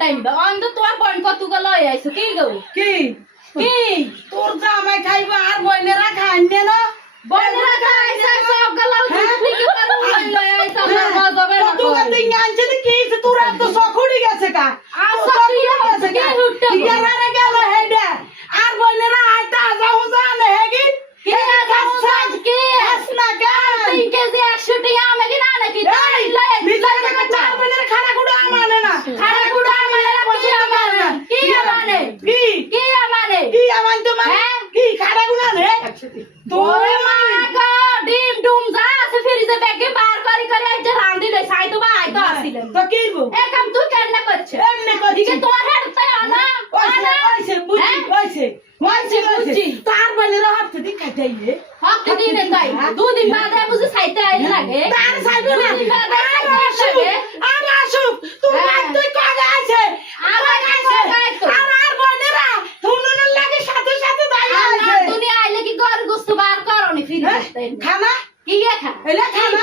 Time অন্ধ তোর বোন কতগুলো লই আইছো কি গো কি কি তোর জামাই খাইব আর বইনেরা খাইনে না বোনেরা খাইছে সবগুলো তুই কি করু লই আইছো আমার গজবে না তুই দিন আনছে কি হইছে তোর এত সখুড়ি গেছে কা আচ্ছা তুই গেছে কি কা হুট্টা ইয়ারে গেল হেডে আর বইনেরা আইতা যাও জানে হেগি কি সাজ কি হাসনা কা 3 কেজি 100 টাকা আমি কি না নাকি তাই লই বিচার করে চার বইনেরা খাড়া গুড়া আমানে না খাড়া গুড়া আমানে বসে আমানে কি আমানে কি আমানে কি আমান তোমার কি খাড়া গুড়া রে তোরে মা গো ডিম ডুম যা আছে ফ্রিজে ব্যাগে বার করি করে আইতে রাঁধি লই সাই তো ভাই তো আসিলেন তো কি গো এ কাম তুই কেন করছিস এমনে করছি দিকে তোর হেড তাই আনা ওইছে বুঝছি বুঝছি। তার বইনেরা হাত থেকে খাইতে হক দিন তাই দুদিন বাদে বুঝি সাইতে আইলে লাগে তার সাইবে না দুদিন বাদে আর সাইতে আসুক লাগে আর আসুক তোর বাদ তুই কাজে আছে আমার কাছে তো আর বইনেরা তুনুনের লাগে সাথে সাথে দাঁড়িয়ে আমরা আছে দুনিয়া আইলে কি ঘর গুস্ত বার করনি ফিরে খানা কি খা এলা খানা